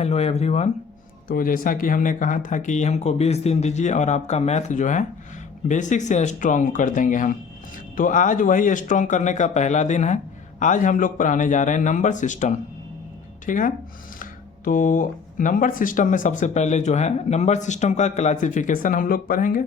Hello everyone. तो जैसा कि हमने कहा था कि हमको 20 दिन दीजिए और आपका मैथ जो है बेसिक से स्ट्रॉन्ग कर देंगे हम। तो आज वही स्ट्रॉन्ग करने का पहला दिन है। आज हम लोग पढ़ाने जा रहे हैं नंबर सिस्टम। ठीक है, तो नंबर सिस्टम में सबसे पहले जो है नंबर सिस्टम का क्लासिफिकेशन हम लोग पढ़ेंगे।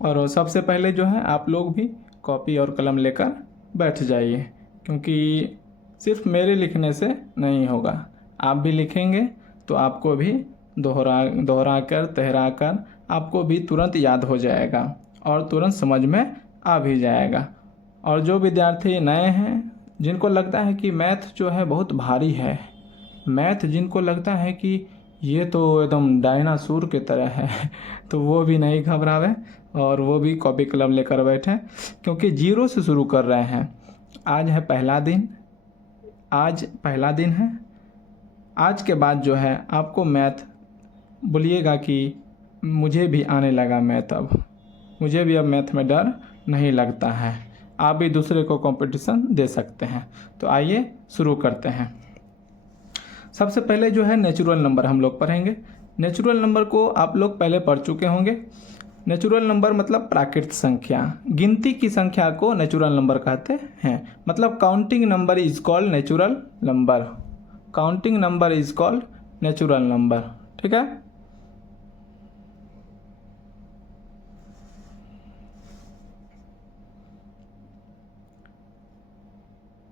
और सबसे पहले जो है आप लोग भी कॉपी और कलम लेकर बैठ जाइए, क्योंकि सिर्फ मेरे लिखने से नहीं होगा, आप भी लिखेंगे तो आपको भी दोहरा कर तहरा कर आपको भी तुरंत याद हो जाएगा और तुरंत समझ में आ भी जाएगा। और जो विद्यार्थी नए हैं, जिनको लगता है कि मैथ जो है बहुत भारी है, मैथ जिनको लगता है कि ये तो एकदम डायनासोर की तरह है तो वो भी नहीं घबरावे और वो भी कॉपी कलम लेकर बैठें, क्योंकि जीरो से शुरू कर रहे हैं। आज है पहला दिन, आज पहला दिन है। आज के बाद जो है आपको मैथ बोलिएगा कि मुझे भी आने लगा मैथ, अब मुझे भी अब मैथ में डर नहीं लगता है। आप भी दूसरे को कंपटीशन दे सकते हैं। तो आइए शुरू करते हैं। सबसे पहले जो है नेचुरल नंबर हम लोग पढ़ेंगे। नेचुरल नंबर को आप लोग पहले पढ़ चुके होंगे। नेचुरल नंबर मतलब प्राकृतिक संख्या, गिनती की संख्या को नेचुरल नंबर कहते हैं। मतलब counting number is called natural number, counting number is called natural number. ठीक है,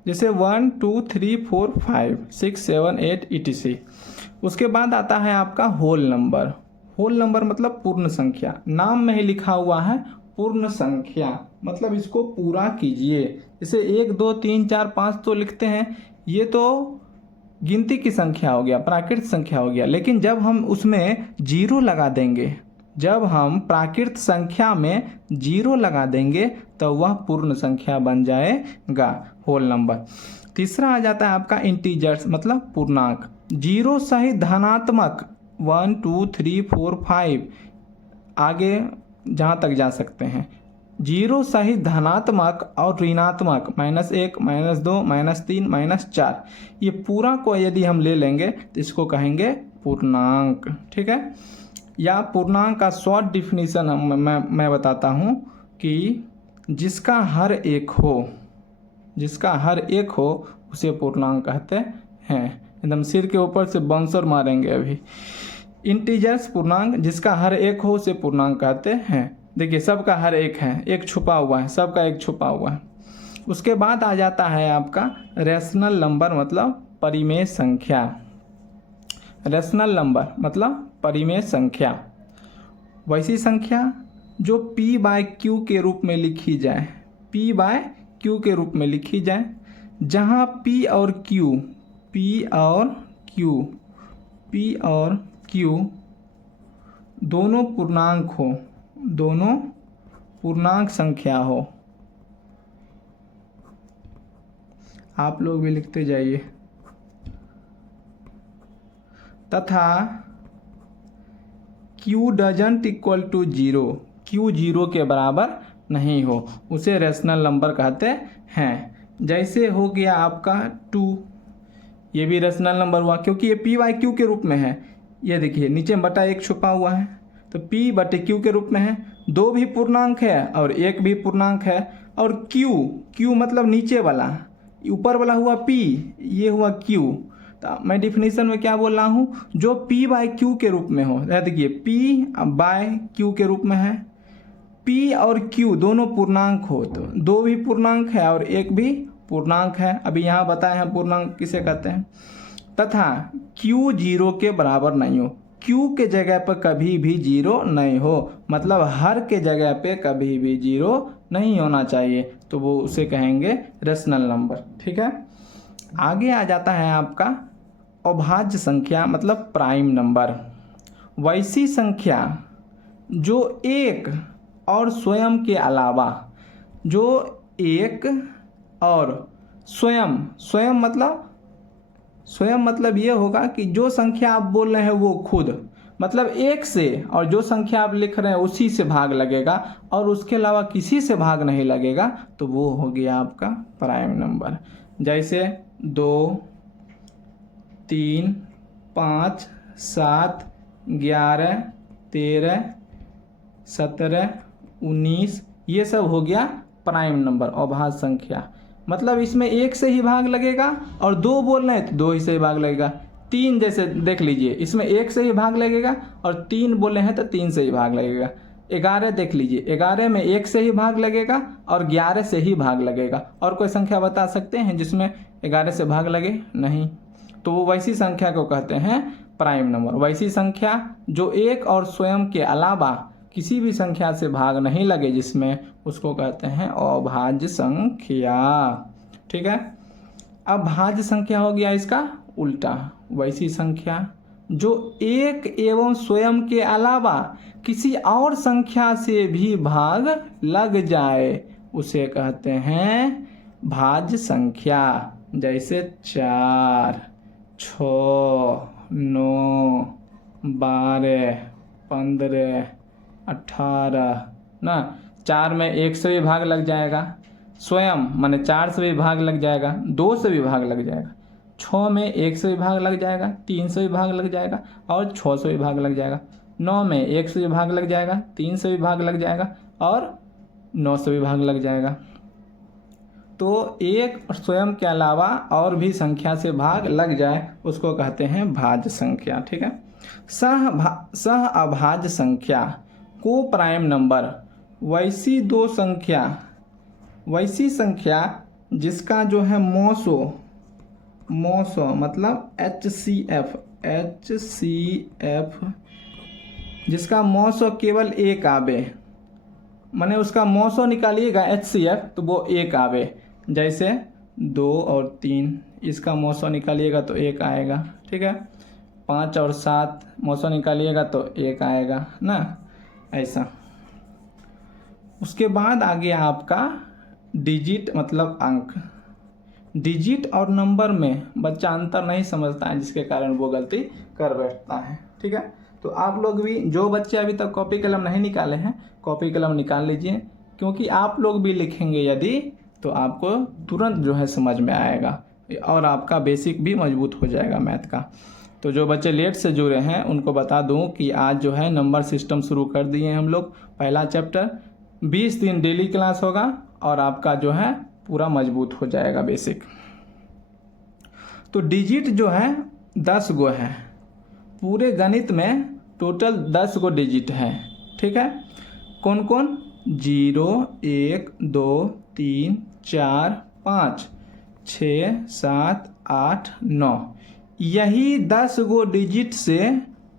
जैसे 1 2 3 4 5 6 7 8 etc। उसके बाद आता है आपका होल नंबर। होल नंबर मतलब पूर्ण संख्या, नाम में ही लिखा हुआ है पूर्ण संख्या, मतलब इसको पूरा कीजिए। जैसे 1 2 3 4 5 तो लिखते हैं, ये तो गिनती की संख्या हो गया, प्राकृतिक संख्या हो गया। लेकिन जब हम उसमें जीरो लगा देंगे, जब हम प्राकृतिक संख्या में जीरो लगा देंगे तो वह पूर्ण संख्या बन जाएगा, होल नंबर। तीसरा आ जाता है आपका इंटीजर्स मतलब पूर्णांक, जीरो सहित धनात्मक 1 2 3 4 5 आगे जहाँ तक जा सकते हैं, जीरो सहित धनात्मक और ऋणात्मक -1 -2 -3 -4, ये पूरा को यदि हम ले लेंगे तो इसको कहेंगे पूर्णांक। ठीक है, या पूर्णांक का शॉर्ट डिफिनीशन मैं बताता हूँ कि जिसका हर एक हो, जिसका हर एक हो उसे पूर्णांक कहते हैं। एकदम सिर के ऊपर से बाउंसर मारेंगे अभी। इंटीजर्स पूर्णांक, जिसका हर एक हो उसे पूर्णांक कहते हैं। देखिए सबका हर एक है, एक छुपा हुआ है, सबका एक छुपा हुआ है। उसके बाद आ जाता है आपका रेशनल नंबर मतलब परिमेय संख्या। रेशनल नंबर मतलब परिमेय संख्या, वैसी संख्या जो p/q के रूप में लिखी जाए, p/q के रूप में लिखी जाए, जहाँ p और q दोनों पूर्णांक हो, दोनों पूर्णांक संख्या हो। आप लोग भी लिखते जाइए। तथा q doesn't equal to zero, q zero के बराबर नहीं हो, उसे रेशनल नंबर कहते हैं। जैसे हो गया आपका 2, ये भी रेशनल नंबर हुआ क्योंकि ये p/q के रूप में है। ये देखिए नीचे बटा एक छुपा हुआ है तो p/q के रूप में है। 2 भी पूर्णांक है और 1 भी पूर्णांक है। और q मतलब नीचे वाला, ऊपर वाला हुआ p, ये हुआ q। तो मैं डिफिनीशन में क्या बोल रहा हूँ, जो p/q के रूप में हो। देखिए p/q के रूप में है, p और q दोनों पूर्णांक हो, तो 2 भी पूर्णांक है और 1 भी पूर्णांक है। अभी यहाँ बताए हैं पूर्णांक किसे कहते हैं। तथा q जीरो के बराबर नहीं हो, q के जगह पर कभी भी जीरो नहीं हो, मतलब हर के जगह पे कभी भी जीरो नहीं होना चाहिए, तो वो उसे कहेंगे रेशनल नंबर। ठीक है, आगे आ जाता है आपका अभाज्य संख्या मतलब प्राइम नंबर। वैसी संख्या जो एक और स्वयं के अलावा, जो एक और स्वयं मतलब ये होगा कि जो संख्या आप बोल रहे हैं वो खुद, मतलब एक से, और जो संख्या आप लिख रहे हैं उसी से भाग लगेगा और उसके अलावा किसी से भाग नहीं लगेगा, तो वो हो गया आपका प्राइम नंबर। जैसे 2 3 5 7, 11, 13, 17, 19, ये सब हो गया प्राइम नंबर, अभाज्य संख्या। मतलब इसमें 1 से ही भाग लगेगा और 2 बोल रहे हैं तो 2 ही से ही भाग लगेगा। 3 जैसे देख लीजिए, इसमें 1 से ही भाग लगेगा और 3 बोले हैं तो 3 से ही भाग लगेगा। 11 देख लीजिए, 11 में 1 से ही भाग लगेगा और 11 से ही भाग लगेगा। और कोई संख्या बता सकते हैं जिसमें 11 से भाग लगे? नहीं। तो वो वैसी संख्या को कहते हैं प्राइम नंबर। वैसी संख्या जो एक और स्वयं के अलावा किसी भी संख्या से भाग नहीं लगे जिसमें, उसको कहते हैं अभाज्य संख्या। ठीक है। अब भाज्य संख्या हो गया इसका उल्टा। वैसी संख्या जो एक एवं स्वयं के अलावा किसी और संख्या से भी भाग लग जाए उसे कहते हैं भाज्य संख्या। जैसे 4, 6, 9, 12, 15, 18 ना। 4 में 1 से भी भाग लग जाएगा, स्वयं माने 4 से भी भाग लग जाएगा, 2 से भी भाग लग जाएगा, 6 में 1 से भी भाग लग जाएगा, 3 से भी भाग लग जाएगा और 6 से भी भाग लग जाएगा। 9 में 1 से भी भाग लग जाएगा, 3 से भी भाग लग जाएगा और 9 से भी भाग लग जाएगा। तो एक स्वयं के अलावा और भी संख्या से भाग लग जाए उसको कहते हैं भाज्य संख्या। ठीक है। सह अभाज्य संख्या को प्राइम नंबर वैसी संख्या जिसका जो है मौसो मतलब HCF जिसका मौसो केवल 1 आवे, माने उसका मौसो निकालिएगा HCF तो वो 1 आवे। जैसे 2 और 3, इसका मौसो निकालिएगा तो 1 आएगा। ठीक है। 5 और 7 मौसो निकालिएगा तो 1 आएगा ना, ऐसा। उसके बाद आ गया आपका डिजिट मतलब अंक। डिजिट और नंबर में बच्चा अंतर नहीं समझता है, जिसके कारण वो गलती कर बैठता है। ठीक है। तो आप लोग भी, जो बच्चे अभी तक कॉपी कलम नहीं निकाले हैं, कॉपी कलम निकाल लीजिए, क्योंकि आप लोग भी लिखेंगे यदि तो आपको तुरंत जो है समझ में आएगा और आपका बेसिक भी मजबूत हो जाएगा मैथ का। तो जो बच्चे लेट से जुड़े हैं उनको बता दूं कि आज जो है नंबर सिस्टम शुरू कर दिए हैं हम लोग। पहला चैप्टर 20 दिन डेली क्लास होगा और आपका जो है पूरा मजबूत हो जाएगा बेसिक। तो डिजिट जो है 10 गो है, पूरे गणित में टोटल 10 गो डिजिट है। ठीक है। कौन कौन? 0, 1, 2, 3, 4, 5, 6, 7, 8, 9। यही 10 गो डिजिट से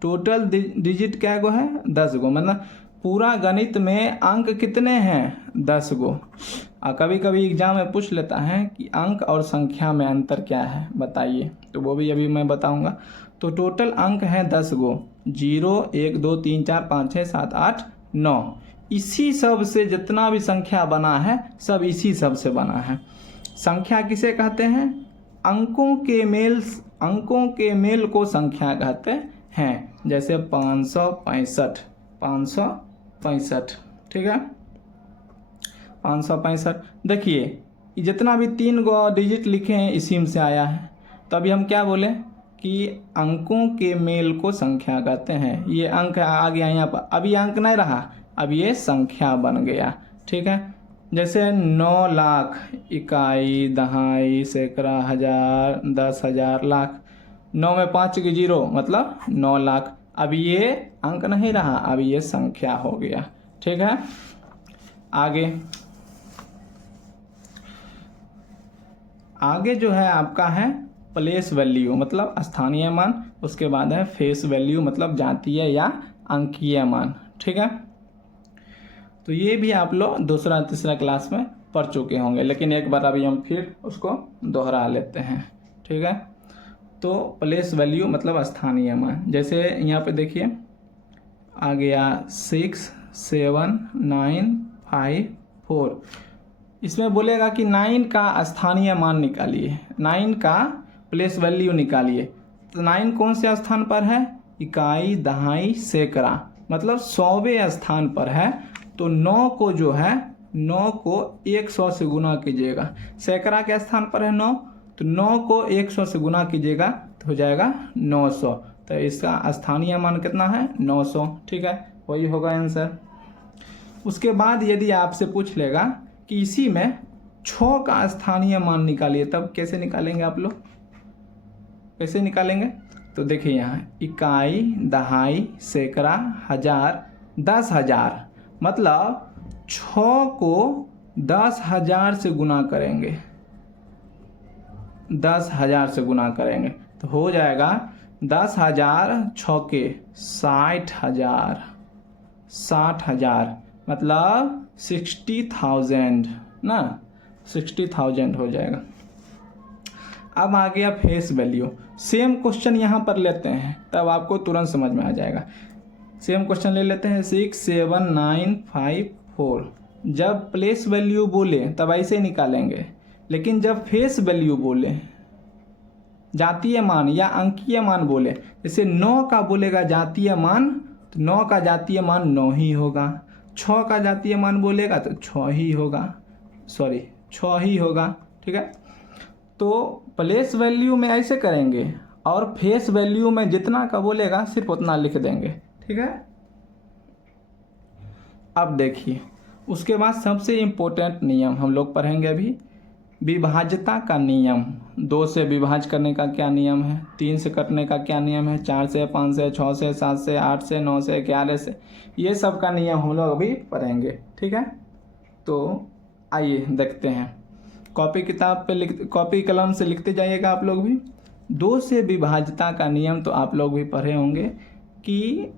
टोटल डिजिट क्या गो है? 10 गो। मतलब पूरा गणित में अंक कितने हैं? 10 गो। कभी कभी एग्जाम में पूछ लेता है कि अंक और संख्या में अंतर क्या है बताइए, तो वो भी अभी मैं बताऊंगा। तो टोटल अंक है 10 गो, 0, 1, 2, 3, 4, 5, 6, 7, 8, 9। इसी सब से जितना भी संख्या बना है सब इसी सब से बना है। संख्या किसे कहते हैं? अंकों के मेल को संख्या कहते हैं। जैसे 565। ठीक है। 565। देखिए जितना भी 3 गो डिजिट लिखे हैं इसी में से आया है। तो अभी हम क्या बोले कि अंकों के मेल को संख्या कहते हैं। ये अंक आ गया यहाँ पर, अब ये अंक नहीं रहा, अब ये संख्या बन गया। ठीक है। जैसे 9 लाख, इकाई, दहाई, सैकड़ा, हजार, 10,000, लाख। 9 में 5 की 0 मतलब 9 लाख। अब ये अंक नहीं रहा, अब ये संख्या हो गया। ठीक है। आगे जो है आपका है प्लेस वैल्यू मतलब स्थानीय मान। उसके बाद है फेस वैल्यू मतलब जातीय या अंकीय मान। ठीक है। तो ये भी आप लोग दूसरा तीसरा क्लास में पढ़ चुके होंगे, लेकिन एक बार अभी हम फिर उसको दोहरा लेते हैं। ठीक है। तो प्लेस वैल्यू मतलब स्थानीय मान। जैसे यहाँ पे देखिए आ गया 6, 7, 9, 5, 4। इसमें बोलेगा कि 9 का स्थानीय मान निकालिए, 9 का प्लेस वैल्यू निकालिए। तो 9 कौन से स्थान पर है? इकाई, दहाई, सैकड़ा मतलब 100वें स्थान पर है। तो 9 को जो है 9 को 100 से गुना कीजिएगा। सैकड़ा के स्थान पर है 9, तो 9 को 100 से गुना कीजिएगा तो हो जाएगा 900। तो इसका स्थानीय मान कितना है 900, ठीक है, वही होगा आंसर। उसके बाद यदि आपसे पूछ लेगा कि इसी में 6 का स्थानीय मान निकालिए, तब कैसे निकालेंगे आप लोग, कैसे निकालेंगे? तो देखिए यहाँ इकाई, दहाई, सैकड़ा, हजार, 10,000, मतलब 6 को 10,000 से गुना करेंगे, 10,000 से गुना करेंगे तो हो जाएगा 10,000 छके 60,000, 60,000 मतलब 60,000 ना, 60,000 हो जाएगा। अब आ गया फेस वैल्यू। सेम क्वेश्चन यहाँ पर लेते हैं तब आपको तुरंत समझ में आ जाएगा। सेम क्वेश्चन ले लेते हैं 67954। जब प्लेस वैल्यू बोले तब ऐसे निकालेंगे, लेकिन जब फेस वैल्यू बोले, जातीय मान या अंकीय मान बोले, जैसे 9 का बोलेगा जातीय मान तो 9 का जातीय मान 9 ही होगा, 6 का जातीय मान बोलेगा तो 6 ही होगा, 6 ही होगा, ठीक है। तो प्लेस वैल्यू में ऐसे करेंगे और फेस वैल्यू में जितना का बोलेगा सिर्फ उतना लिख देंगे, ठीक है। अब देखिए उसके बाद सबसे इम्पोर्टेंट नियम हम लोग पढ़ेंगे अभी, विभाज्यता का नियम। 2 से विभाज्य करने का क्या नियम है, 3 से कटने का क्या नियम है, 4 से, 5 से, 6 से, 7 से, 8 से, 9 से, 11 से, ये सब का नियम हम लोग अभी पढ़ेंगे, ठीक है। तो आइए देखते हैं, कॉपी किताब पे कॉपी कलम से लिखते जाइएगा आप लोग भी। 2 से विभाज्यता का नियम तो आप लोग भी पढ़े होंगे कि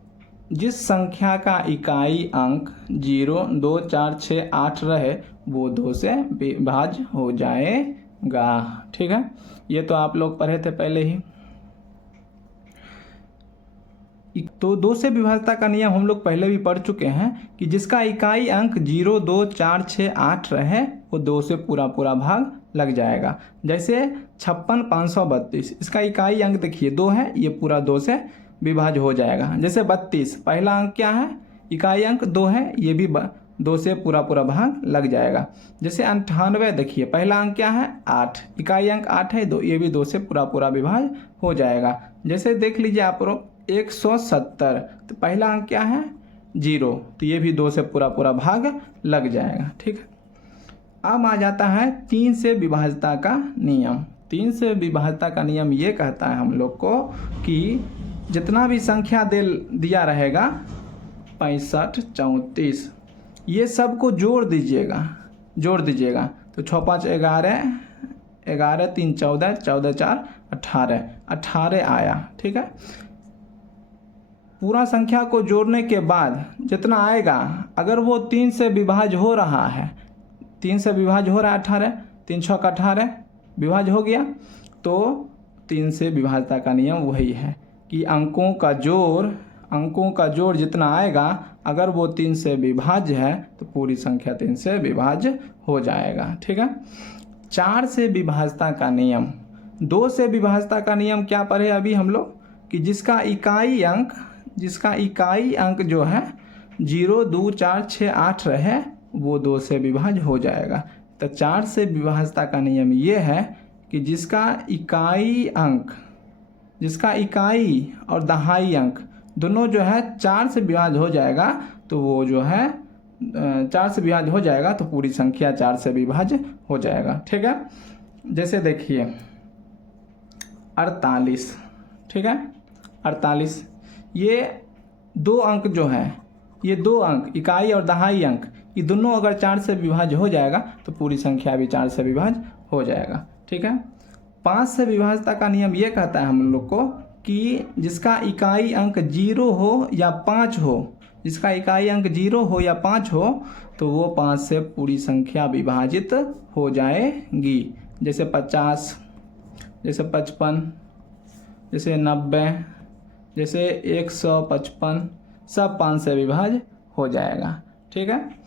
जिस संख्या का इकाई अंक 0, 2, 4, 6, 8 रहे वो 2 से विभाज्य हो जाएगा, ठीक है। ये तो आप लोग पढ़े थे पहले ही। तो 2 से विभाज्यता का नियम हम लोग पहले भी पढ़ चुके हैं कि जिसका इकाई अंक 0, 2, 4, 6, 8 रहे वो 2 से पूरा भाग लग जाएगा। जैसे 56,532, इसका इकाई अंक देखिए 2 है, ये पूरा 2 से विभाज्य हो जाएगा। जैसे 32, पहला अंक क्या है, इकाई अंक 2 है, ये भी 2 से पूरा भाग लग जाएगा। जैसे 98 देखिए, पहला अंक क्या है 8, इकाई अंक 8 है, 2, ये भी 2 से पूरा भाग हो जाएगा। जैसे देख लीजिए आप लोग 170, तो पहला अंक क्या है 0, तो ये भी 2 से पूरा भाग लग जाएगा, ठीक है। अब आ जाता है 3 से विभाज्यता का नियम। 3 से विभाज्यता का नियम ये कहता है हम लोग को कि जितना भी संख्या दिया रहेगा 65, 34, ये सब को जोड़ दीजिएगा तो 6, 5, 11, 11, 3, 14, 14, 4, 18 आया, ठीक है। पूरा संख्या को जोड़ने के बाद जितना आएगा, अगर वो 3 से विभाज्य हो रहा है, 3 से विभाज्य हो रहा है 18, 3, 6 का 18 विभाज्य हो गया, तो 3 से विभाज्यता का नियम वही है कि अंकों का जोड़ जितना आएगा, अगर वो 3 से विभाज्य है तो पूरी संख्या 3 से विभाज्य हो जाएगा, ठीक है। 4 से विभाज्यता का नियम। 2 से विभाज्यता का नियम क्या पढ़े अभी हम लोग कि जिसका इकाई अंक जो है 0, 2, 4, 6, 8 रहे वो 2 से विभाज्य हो जाएगा। तो 4 से विभाज्यता का नियम ये है कि जिसका इकाई और दहाई अंक दोनों जो है 4 से विभाज्य हो जाएगा, तो वो जो है 4 से विभाज्य हो जाएगा तो पूरी संख्या 4 से विभाज्य हो जाएगा, ठीक है। जैसे देखिए 48, ठीक है, 48, ये 2 अंक जो है, ये 2 अंक इकाई और दहाई अंक, ये दोनों अगर 4 से विभाज्य हो जाएगा तो पूरी संख्या भी 4 से विभाज्य हो जाएगा, ठीक है। 5 से विभाज्यता का नियम ये कहता है हम लोग को कि जिसका इकाई अंक 0 हो या 5 हो, जिसका इकाई अंक 0 हो या 5 हो तो वो 5 से पूरी संख्या विभाजित हो जाएगी। जैसे 50, जैसे 55, जैसे 90, जैसे 155, सब 5 से विभाज्य हो जाएगा, ठीक है।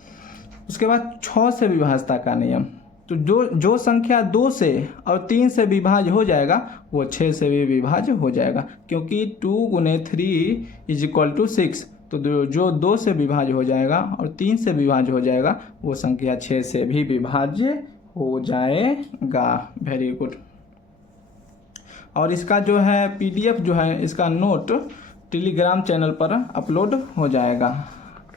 उसके बाद 6 से विभाज्यता का नियम। तो जो संख्या 2 से और 3 से विभाज्य हो जाएगा वो 6 से भी विभाज्य हो जाएगा, क्योंकि 2 गुने 3 = 6। तो जो 2 से विभाज्य हो जाएगा और 3 से विभाज्य हो जाएगा वो संख्या 6 से भी विभाज्य हो जाएगा। Very good. और इसका जो है PDF जो है इसका नोट टेलीग्राम चैनल पर अपलोड हो जाएगा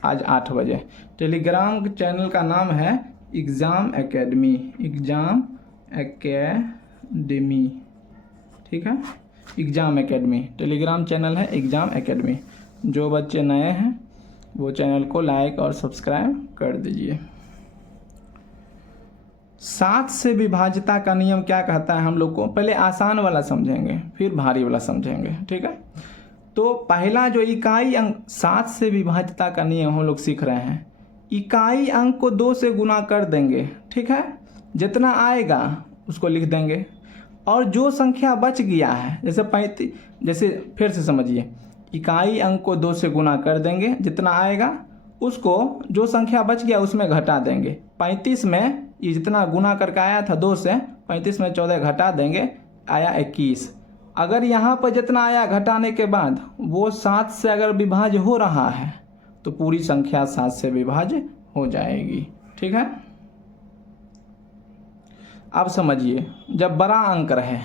आज 8 बजे। टेलीग्राम चैनल का नाम है एग्ज़ाम एकेडमी, एग्ज़ाम एकेडमी, ठीक है, एग्ज़ाम एकेडमी टेलीग्राम चैनल है एग्ज़ाम एकेडमी। जो बच्चे नए हैं वो चैनल को लाइक और सब्सक्राइब कर दीजिए। 7 से विभाज्यता का नियम क्या कहता है हम लोग को, पहले आसान वाला समझेंगे फिर भारी वाला समझेंगे, ठीक है। तो पहला जो इकाई अंक 7 से विभाज्यता का नियम हम लोग सीख रहे हैं, इकाई अंक को 2 से गुना कर देंगे, ठीक है, जितना आएगा उसको लिख देंगे, और जो संख्या बच गया है जैसे 35, जैसे फिर से समझिए, इकाई अंक को 2 से गुना कर देंगे, जितना आएगा उसको जो संख्या बच गया उसमें घटा देंगे। 35 में ये जितना गुना करके आया था 2 से, 35 में 14 घटा देंगे, आया 21। अगर यहाँ पर जितना आया घटाने के बाद वो 7 से अगर विभाज्य हो रहा है तो पूरी संख्या 7 से विभाज्य हो जाएगी, ठीक है। अब समझिए, जब बड़ा अंक रहे,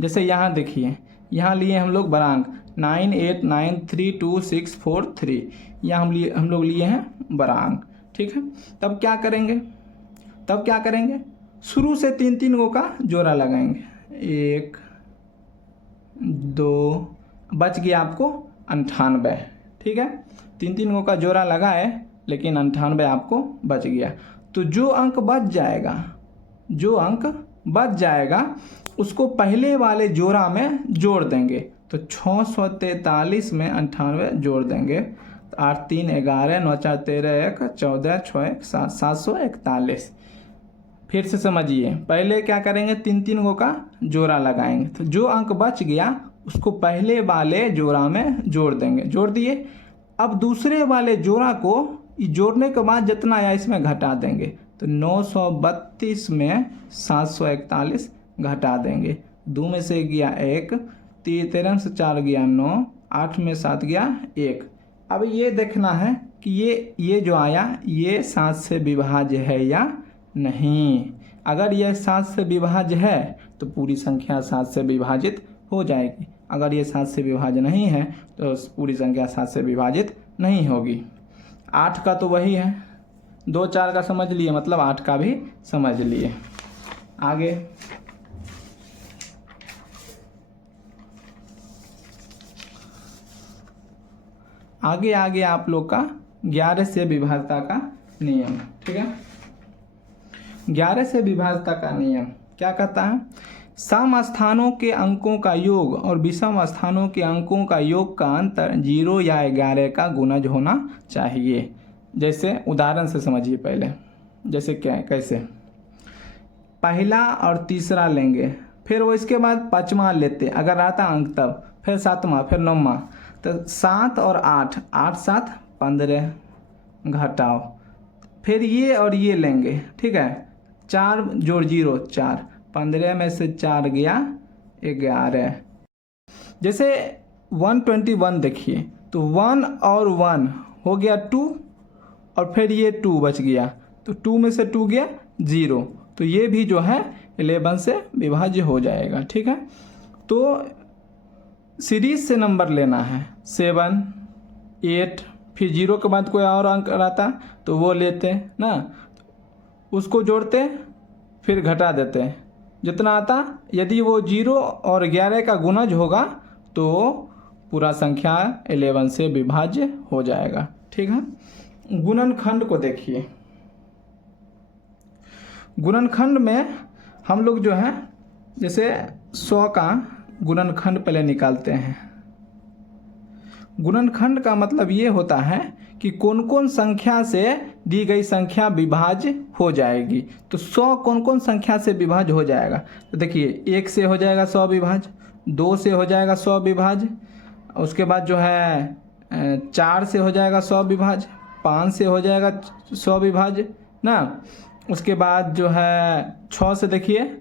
जैसे यहाँ देखिए, यहाँ लिए हम लोग बड़ा अंक 98932643, यहाँ हम लोग लिए हैं बड़ा अंक, ठीक है। तब क्या करेंगे, शुरू से 3 गो का जोड़ा लगाएंगे, 1 2, बच गया आपको 98, ठीक है। 3 गो का जोड़ा लगाए लेकिन 98 आपको बच गया। तो जो अंक बच जाएगा उसको पहले वाले जोड़ा में जोड़ देंगे। तो 643 में 98 जोड़ देंगे, 8 3 11 9 4 13 1 14 6 1 7 741। फिर से समझिए, पहले क्या करेंगे, 3 गो का जोड़ा लगाएंगे, तो जो अंक बच गया उसको पहले वाले जोड़ा में जोड़ देंगे, जोड़ दिए। अब दूसरे वाले जोड़ा को जोड़ने के बाद जितना आया इसमें घटा देंगे, तो 932 में 741 घटा देंगे। 2 में से गया 1, 13 से 4 गया 9, 8 में 7 गया 1। अब ये देखना है कि ये जो आया ये 7 से विभाज्य है या नहीं। अगर यह 7 से विभाज्य है तो पूरी संख्या 7 से विभाजित हो जाएगी, अगर ये 7 से विभाज्य नहीं है तो पूरी संख्या 7 से विभाजित नहीं होगी। 8 का तो वही है, 2 4 का समझ लिए, मतलब 8 का भी समझ लिए। आगे आप लोग का 11 से विभाज्यता का नियम, ठीक है। 11 से विभाज्यता का नियम क्या कहता है, सम स्थानों के अंकों का योग और विषम स्थानों के अंकों का योग का अंतर 0 या 11 का गुणज होना चाहिए। जैसे उदाहरण से समझिए पहले, जैसे क्या कैसे, पहला और तीसरा लेंगे, फिर वो इसके बाद 5वां लेते अगर आता अंक, तब फिर 7वां, फिर 9वां, तो 7 और 8, 8 7 15 घटाओ, फिर ये और ये लेंगे, ठीक है, 4 जोड़ 0 4, 15 में से 4 गया 11। जैसे 121 देखिए, तो 1 और 1 हो गया 2, और फिर ये 2 बच गया, तो 2 में से 2 गया 0, तो ये भी जो है 11 से विभाज्य हो जाएगा, ठीक है। तो सीरीज से नंबर लेना है, 7 8, फिर 0 के बाद कोई और अंक रहता तो वो लेते ना, उसको जोड़ते फिर घटा देते, जितना आता, यदि वो 0 और 11 का गुणज होगा तो पूरा संख्या 11 से विभाज्य हो जाएगा, ठीक है। गुणनखंड को देखिए, गुणनखंड में हम लोग जो है जैसे 100 का गुणनखंड पहले निकालते हैं। गुणनखंड का मतलब ये होता है कि कौन कौन संख्या से दी गई संख्या विभाज्य हो जाएगी। तो 100 कौन कौन संख्या से विभाज्य हो जाएगा, तो देखिए 1 से हो जाएगा 100 विभाज्य, 2 से हो जाएगा 100 विभाज्य, उसके बाद जो है 4 से हो जाएगा 100 विभाज्य, 5 से हो जाएगा 100 विभाज्य ना, उसके बाद जो है 6 से देखिए,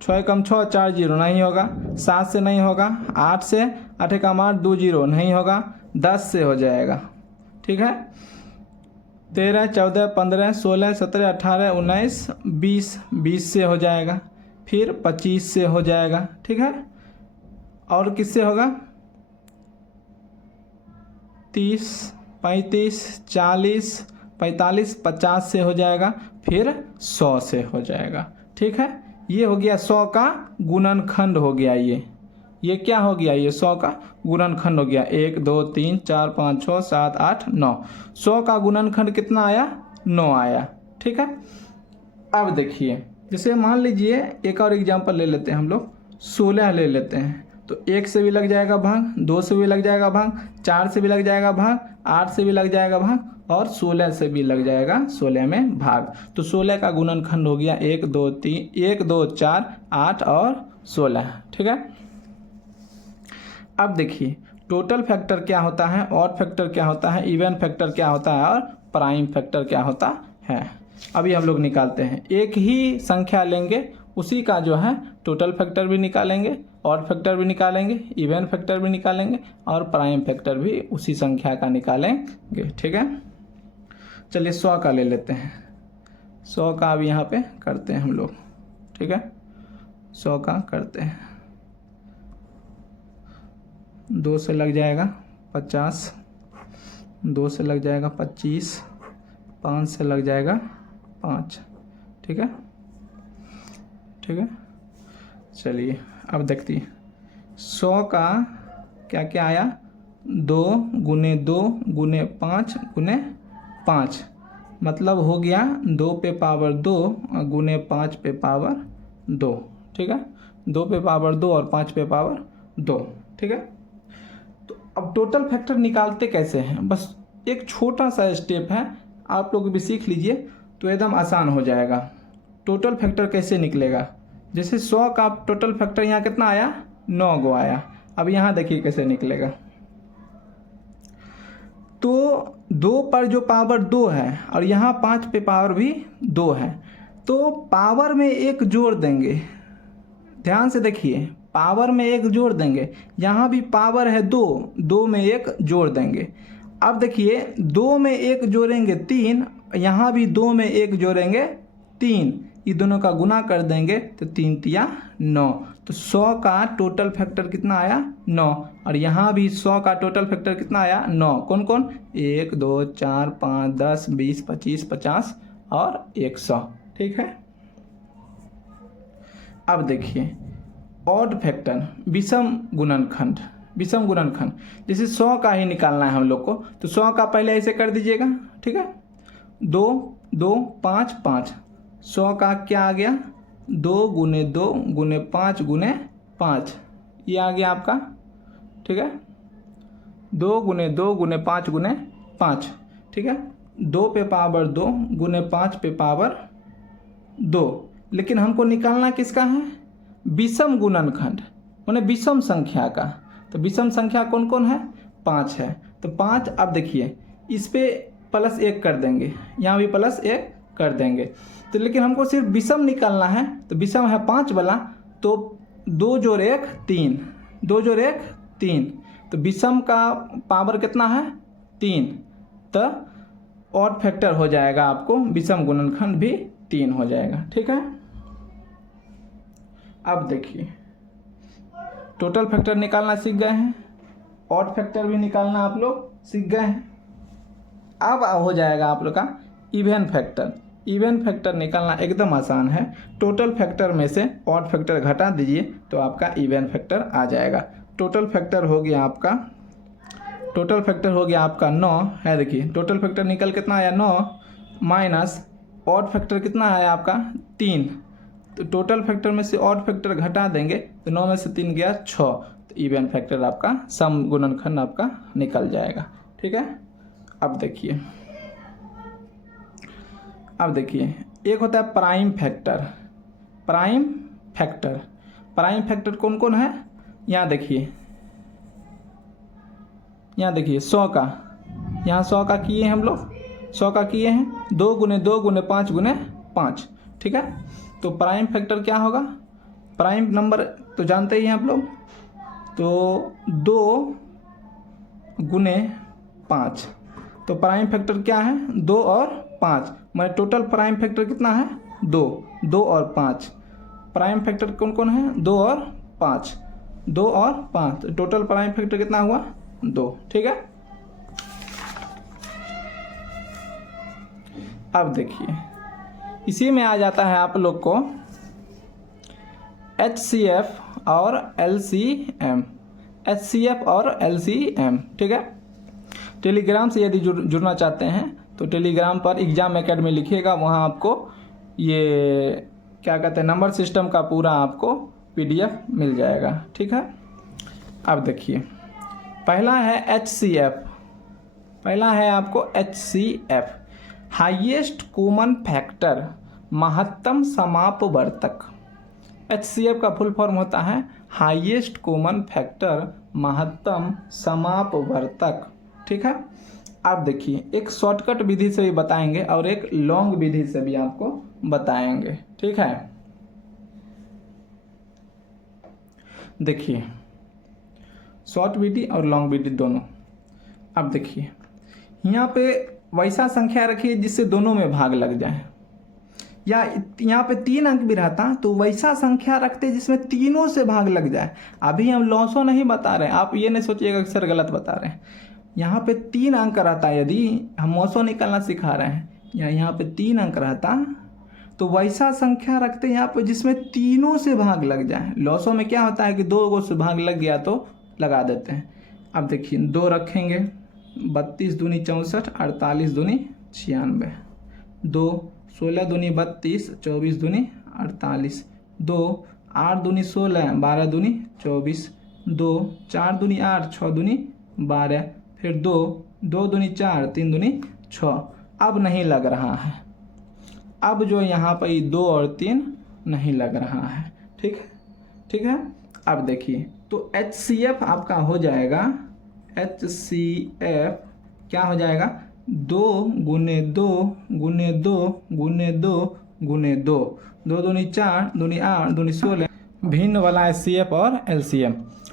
6 कम 6 4 0 नहीं होगा, 7 से नहीं होगा, 8 से 8 कम 8 2 0 नहीं होगा, 10 से हो जाएगा, ठीक है, 13 14 15 16 17 18 19 20 20 से हो जाएगा, फिर 25 से हो जाएगा, ठीक है, और किससे होगा? 30, 35, 40, 45, 50 से हो जाएगा, फिर 100 से हो जाएगा। ठीक है, ये हो गया 100 का गुणनखंड हो गया। ये क्या हो गया? ये 100 का गुणनखंड हो गया। 1 2 3 4 5 6 7 8 9। 100 का गुणनखंड कितना आया? 9 आया। ठीक है, अब देखिए, जैसे मान लीजिए एक और एग्जांपल ले लेते हैं हम लोग, 16 ले लेते हैं। तो 1 से भी लग जाएगा भाग, 2 से भी लग जाएगा भाग, 4 से भी लग जाएगा भाग, 8 से भी लग जाएगा भाग, और 16 से भी लग जाएगा 16 में भाग। तो 16 का गुणनखंड हो गया 1 2 3 1 2 4 8 और 16। ठीक है, अब देखिए टोटल फैक्टर क्या होता है, ऑड फैक्टर क्या होता है, इवन फैक्टर क्या होता है और प्राइम फैक्टर क्या होता है। अभी हम लोग निकालते हैं। एक ही संख्या लेंगे, उसी का जो है टोटल फैक्टर भी निकालेंगे, ऑड फैक्टर भी निकालेंगे, इवन फैक्टर भी निकालेंगे, और प्राइम फैक्टर भी उसी संख्या का निकालेंगे। ठीक है, चलिए 100 का ले लेते हैं। 100 का अब यहाँ पे करते हैं हम लोग। ठीक है, 100 का करते हैं। 2 से लग जाएगा 50, 2 से लग जाएगा 25, 5 से लग जाएगा 5। ठीक है, ठीक है, चलिए अब देखती है। 100 का क्या क्या आया? 2 गुने 2 गुने 5 गुने 5, मतलब हो गया 2 पे पावर 2 और गुने 5 पे पावर 2। ठीक है, 2 पे पावर 2 और 5 पे पावर 2। ठीक है, तो अब टोटल फैक्टर निकालते कैसे हैं? बस एक छोटा सा स्टेप है, आप लोग भी सीख लीजिए तो एकदम आसान हो जाएगा। टोटल फैक्टर कैसे निकलेगा? जैसे 100 का टोटल फैक्टर यहाँ कितना आया? 9 गो आया। अब यहाँ देखिए कैसे निकलेगा। तो 2 पर जो पावर 2 है और यहाँ 5 पे पावर भी 2 है, तो पावर में 1 जोड़ देंगे। ध्यान से देखिए, पावर में 1 जोड़ देंगे। यहाँ भी पावर है 2, 2 में 1 जोड़ देंगे। अब देखिए 2 में 1 जोड़ेंगे 3, यहाँ भी 2 में 1 जोड़ेंगे 3, ये दोनों का गुना कर देंगे तो 3 तिया 9। तो 100 का टोटल फैक्टर कितना आया? 9। और यहाँ भी 100 का टोटल फैक्टर कितना आया? 9। कौन कौन? 1 2 4 5 10 20 25 50 और 100। ठीक है, अब देखिए ऑड फैक्टर, विषम गुणनखंड। विषम गुणनखंड जैसे 100 का ही निकालना है हम लोग को, तो 100 का पहले ऐसे कर दीजिएगा। ठीक है, 2 2 5 5। 100 का क्या आ गया? 2 गुने 2 गुने 5 गुने 5, ये आ गया आपका। ठीक है, 2 गुने 2 गुने 5 गुने 5। ठीक है, 2 पे पावर 2 गुने 5 पे पावर 2। लेकिन हमको निकालना किसका है? विषम गुणनखंड, माने विषम संख्या का। तो विषम संख्या कौन कौन है? 5 है। तो 5, अब देखिए इस पे +1 कर देंगे, यहाँ भी +1 कर देंगे। तो लेकिन हमको सिर्फ विषम निकालना है, तो विषम है 5 वाला, तो 2 जोड़ 1 3, 2 जोड़ 1 3। तो विषम का पावर कितना है? 3। तो ऑड फैक्टर हो जाएगा आपको, विषम गुणनखंड भी 3 हो जाएगा। ठीक है, अब देखिए टोटल फैक्टर निकालना सीख गए हैं, ऑड फैक्टर भी निकालना आप लोग सीख गए हैं। अब हो जाएगा आप लोग का इवन फैक्टर। इवन फैक्टर निकालना एकदम आसान है। टोटल फैक्टर में से ऑड फैक्टर घटा दीजिए तो आपका इवन फैक्टर आ जाएगा। टोटल फैक्टर हो गया आपका, टोटल फैक्टर हो गया आपका 9 है। देखिए टोटल फैक्टर निकल कितना आया? 9 माइनस ऑड फैक्टर कितना है आपका? 3। तो टोटल फैक्टर में से ऑड फैक्टर घटा देंगे तो 9 में से 3 गया 6। तो इवन फैक्टर आपका, सम गुणनखंड आपका निकल जाएगा। ठीक है, अब देखिए, अब देखिए एक होता है prime factor. Prime factor, prime factor कौन कौन है? यहाँ देखिए, यहाँ देखिए 100 का, यहाँ 100 का किए हैं हम लोग, 100 का किए हैं 2 गुने 2 गुने 5 गुने 5। ठीक है, तो प्राइम फैक्टर क्या होगा? प्राइम नंबर तो जानते ही हैं आप लोग, तो 2 गुने 5। तो प्राइम फैक्टर क्या है? 2 और 5, माने टोटल प्राइम फैक्टर कितना है? 2, 2 और 5। प्राइम फैक्टर कौन कौन है? 2 और 5। 2 और 5, टोटल प्राइम फैक्टर कितना हुआ 2। ठीक है, अब देखिए इसी में आ जाता है आप लोग को HCF और LCM, HCF और LCM। ठीक है, टेलीग्राम से यदि जुड़ना चाहते हैं तो टेलीग्राम पर एग्जाम एकेडमी लिखिएगा, वहाँ आपको ये क्या कहते हैं नंबर सिस्टम का पूरा आपको PDF मिल जाएगा। ठीक है, अब देखिए पहला है HCF, पहला है आपको HCF, हाईएस्ट कॉमन फैक्टर, महत्तम समापवर्तक। HCF का फुल फॉर्म होता है हाईएस्ट कॉमन फैक्टर, महत्तम समापवर्तक। ठीक है, आप देखिए एक शॉर्टकट विधि से भी बताएंगे और एक लॉन्ग विधि से भी आपको बताएंगे। ठीक है, देखिए शॉर्ट विधि और लॉन्ग विधि दोनों। अब देखिए यहाँ पे वैसा संख्या रखिए जिससे दोनों में भाग लग जाए, या यहाँ पे 3 अंक भी रहता तो वैसा संख्या रखते जिसमें तीनों से भाग लग जाए। अभी हम लॉसो नहीं बता रहे हैं, आप ये नहीं सोचिएगा कि सर गलत बता रहे हैं। यहाँ पे 3 अंक रहता, यदि हम लॉसो निकालना सिखा रहे हैं, या यहाँ पे 3 अंक रहता तो वैसा संख्या रखते यहाँ पे जिसमें तीनों से भाग लग जाए। लॉसो में क्या होता है कि 2 से भाग लग गया तो लगा देते हैं। अब देखिए 2 रखेंगे, 32 दूनी 64, 48 दूनी 96, 2 16 दूनी 32, 24 दूनी 48, 2 8 दूनी 16, 12 दूनी 24, 2 4 दूनी 8, 6 दूनी 12, फिर 2 2 दूनी 4, 3 दूनी 6। अब नहीं लग रहा है, अब जो यहाँ पर 2 और 3 नहीं लग रहा है। ठीक है, अब देखिए तो HCF आपका हो जाएगा, HCF क्या हो जाएगा 2 गुने 2 गुने 2 गुने 2 गुने 2, 2 दूनी 4, दूनी 8, दूनी 16। भिन्न वाला HCF और LCM,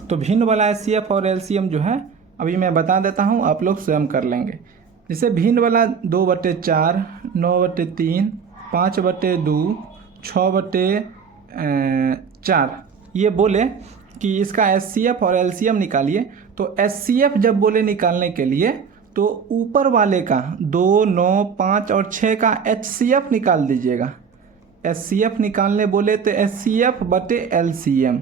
तो भिन्न वाला HCF और LCM जो है अभी मैं बता देता हूँ, आप लोग स्वयं कर लेंगे। जैसे भिन्न वाला 2/4, 9/3, 5/2, 6/4, ये बोले कि इसका HCF और LCM निकालिए। तो HCF जब बोले निकालने के लिए तो ऊपर वाले का 2, 9, 5 और 6 का HCF निकाल दीजिएगा। HCF निकालने बोले तो HCF बटे LCM,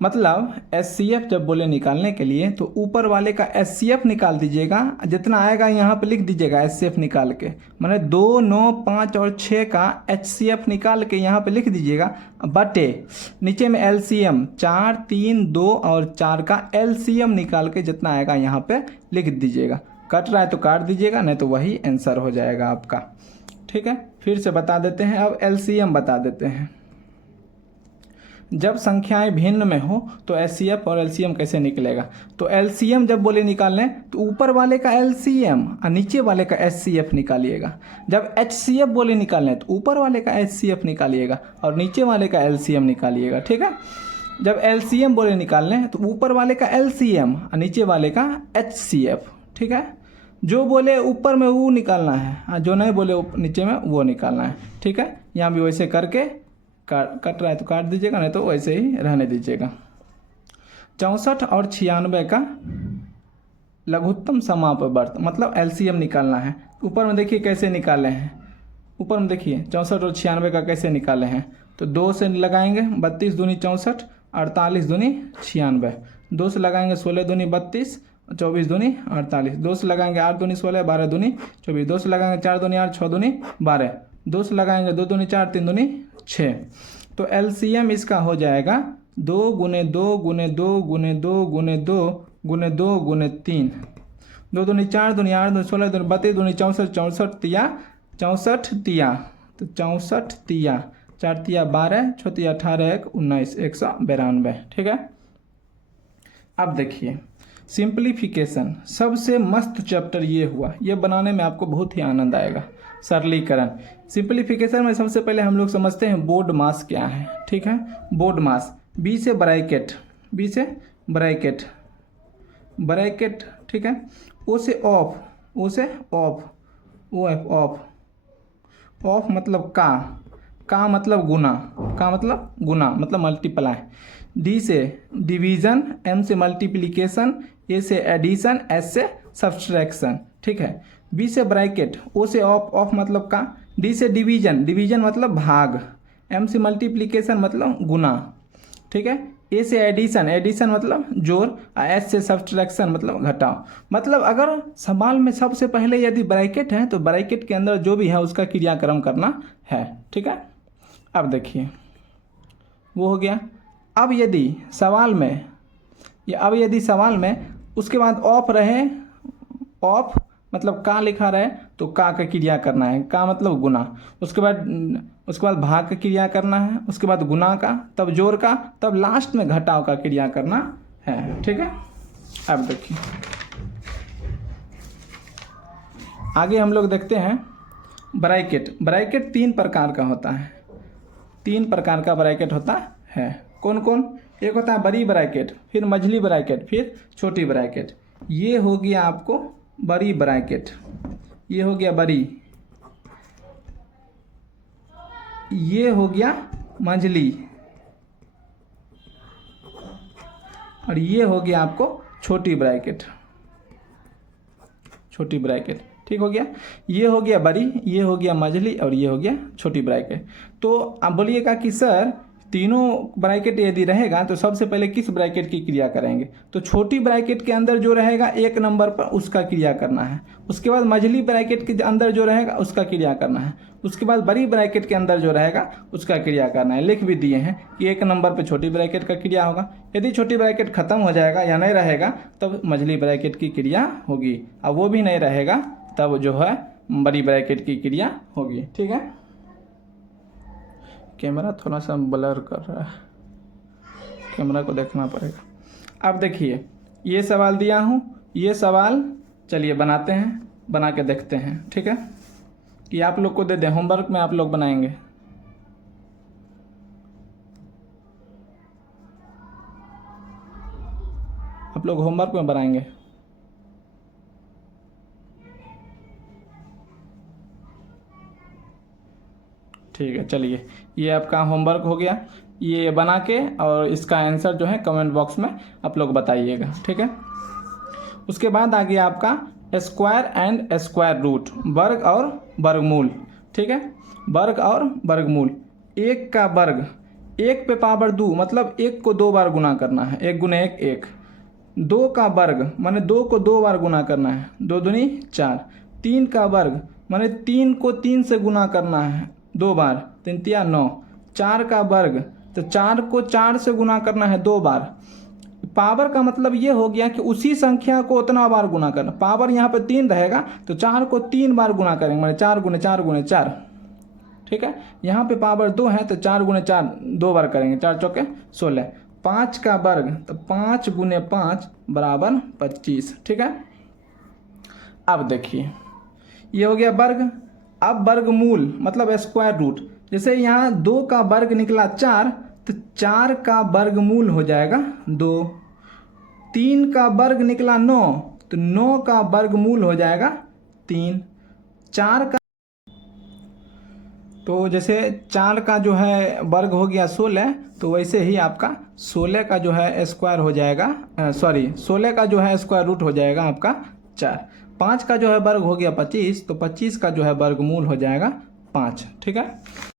मतलब HCF जब बोले निकालने के लिए तो ऊपर वाले का HCF निकाल दीजिएगा, जितना आएगा यहाँ पे लिख दीजिएगा HCF निकाल के, माने 2, 9, 5 और 6 का HCF निकाल के यहाँ पे लिख दीजिएगा, बटे नीचे में LCM 4, 3, 2 और 4 का LCM निकाल के जितना आएगा यहाँ पे लिख दीजिएगा। कट रहा है तो काट दीजिएगा, नहीं तो वही आंसर हो जाएगा आपका। ठीक है, फिर से बता देते हैं, अब LCM बता देते हैं। जब संख्याएं भिन्न में हो तो HCF और LCM कैसे निकलेगा। तो LCM जब बोले निकालने तो ऊपर वाले का LCM और नीचे वाले का HCF निकालिएगा। जब HCF बोले निकालने तो ऊपर वाले का HCF निकालिएगा और नीचे वाले का LCM निकालिएगा। ठीक है, जब LCM बोले निकालने तो ऊपर वाले का LCM और नीचे वाले का HCF। ठीक है, जो बोले ऊपर में वो निकालना है, जो नहीं बोले नीचे में वो निकालना है। ठीक है, यहाँ भी वैसे करके कट रहा है तो काट दीजिएगा, नहीं तो वैसे ही रहने दीजिएगा। 64 और 96 का लघुत्तम समापवर्त, मतलब LCM निकालना है। ऊपर में देखिए कैसे निकाले हैं, ऊपर में देखिए 64 और 96 का कैसे निकाले हैं। तो 2 से लगाएंगे 32 दूनी 64, 48 दूनी 96, 2 से लगाएंगे 16 दूनी 32, 24 दूनी 48, 2 से लगाएंगे 8 दूनी 16, 12 दूनी 24, 2 से लगाएंगे 4 दूनी 8, 6 दूनी 12, 2 से लगाएंगे 2 दूनी 4, 3 दूनी 6। तो LCM इसका हो जाएगा 2 गुने 2 गुने 2 गुने 2 गुने 2 गुने 2 गुने 3, 2 दूनी 4, दूनी 8, दूनी 16, दूनी 32, दूनी 64, 64 तिया 64 तिया, तो 64 तिया 4 तिया 12, 6 तिया 18, 1 19, 192। ठीक है, अब देखिए सिंप्लीफिकेशन, सबसे मस्त चैप्टर ये हुआ, ये बनाने में आपको बहुत ही आनंद आएगा। सरलीकरण, सिंप्लीफिकेशन में सबसे पहले हम लोग समझते हैं बोर्ड मास क्या है। ठीक है, बोर्ड मास, बी से ब्रैकेट, बी से ब्रैकेट, ब्रैकेट। ठीक है, ओ से ऑफ, ओ से of, O F of, of मतलब का मतलब गुना, का मतलब गुना मतलब मल्टीप्लाई। डी से डिवीज़न, एम से मल्टीप्लिकेशन, ए से एडिशन, एस से सब्सट्रैक्शन, ठीक है। बी से ब्रैकेट, ओ से ऑफ, ऑफ मतलब का, डी से डिवीज़न, डिवीज़न मतलब भाग, एम से मल्टीप्लिकेशन मतलब गुना, ठीक है। ए से एडिशन, एडिशन मतलब जोड़, एस से सब्सट्रैक्शन मतलब घटाव। मतलब अगर सवाल में सबसे पहले यदि ब्रैकेट है तो ब्रैकेट के अंदर जो भी है उसका क्रियाक्रम करना है, ठीक है। अब देखिए वो हो गया। अब यदि सवाल में उसके बाद ऑफ रहे, ऑफ मतलब का लिखा रहे तो का क्रिया करना है, का मतलब गुना, उसके बाद भाग का क्रिया करना है, उसके बाद गुना का, तब जोड़ का, तब लास्ट में घटाव का क्रिया करना है, ठीक है। अब देखिए आगे हम लोग देखते हैं ब्रैकेट। ब्रैकेट 3 प्रकार का होता है, 3 प्रकार का ब्रैकेट होता है। कौन कौन? एक होता है बड़ी ब्रैकेट, फिर मझली ब्रैकेट, फिर छोटी ब्रैकेट। ये हो गया आपको बड़ी ब्रैकेट, ये हो गया बड़ी, ये हो गया मंझली, और ये हो गया आपको छोटी ब्रैकेट, छोटी ब्रैकेट, ठीक हो गया। ये हो गया बड़ी, ये हो गया मंझली, और ये हो गया छोटी ब्रैकेट। तो आप बोलिएगा कि सर तीनों ब्रैकेट यदि रहेगा तो सबसे पहले किस ब्रैकेट की क्रिया करेंगे? तो छोटी ब्रैकेट के अंदर जो रहेगा 1 नंबर पर उसका क्रिया करना है, उसके बाद मझली ब्रैकेट के अंदर जो रहेगा उसका क्रिया करना है, उसके बाद बड़ी ब्रैकेट के अंदर जो रहेगा उसका क्रिया करना है। लिख भी दिए हैं कि 1 नंबर पर छोटी ब्रैकेट का क्रिया होगा, यदि छोटी ब्रैकेट खत्म हो जाएगा या नहीं रहेगा तब मझली ब्रैकेट की क्रिया होगी, अब वो भी नहीं रहेगा तब जो है बड़ी ब्रैकेट की क्रिया होगी, ठीक है। कैमरा थोड़ा सा ब्लर कर रहा है, कैमरा को देखना पड़ेगा। अब देखिए ये सवाल दिया हूँ, ये सवाल चलिए बनाते हैं, बना के देखते हैं, ठीक है। कि आप लोग को दे दें, होमवर्क में आप लोग बनाएंगे। आप लोग होमवर्क में बनाएंगे। ठीक है, चलिए ये आपका होमवर्क हो गया, ये बना के और इसका आंसर जो है कमेंट बॉक्स में आप लोग बताइएगा, ठीक है। उसके बाद आ गया आपका स्क्वायर एंड स्क्वायर रूट, वर्ग और वर्गमूल, ठीक है। वर्ग और वर्गमूल, 1 का वर्ग, 1 पे पावर 2 मतलब 1 को 2 बार गुना करना है, 1 गुने 1 1। 2 का वर्ग माने 2 को 2 बार गुना करना है, 2 दूनी 4। 3 का वर्ग माने 3 को 3 से गुना करना है 2 बार, 3 तिया 9। 4 का वर्ग तो 4 को 4 से गुना करना है 2 बार। पावर का मतलब ये हो गया कि उसी संख्या को उतना बार गुना करना, पावर यहाँ पे 3 रहेगा तो 4 को 3 बार गुना करेंगे, माने 4 गुने 4 गुने 4, ठीक है। यहाँ पे पावर 2 है तो 4 गुने 4 2 बार करेंगे, 4 चौके 16। 5 का वर्ग तो 5 गुने 5 बराबर 25, ठीक है। अब देखिए ये हो गया वर्ग। अब वर्गमूल मतलब स्क्वायर रूट, जैसे यहाँ 2 का वर्ग निकला 4 तो 4 का वर्गमूल हो जाएगा 2। 3 का वर्ग निकला 9 तो 9 का वर्गमूल हो जाएगा 3। 4 का, तो जैसे 4 का जो है वर्ग हो गया 16, तो वैसे ही आपका 16 का जो है स्क्वायर हो जाएगा, 16 का जो है स्क्वायर रूट हो जाएगा आपका 4। 5 का जो है वर्ग हो गया 25, तो 25 का जो है वर्गमूल हो जाएगा 5, ठीक है।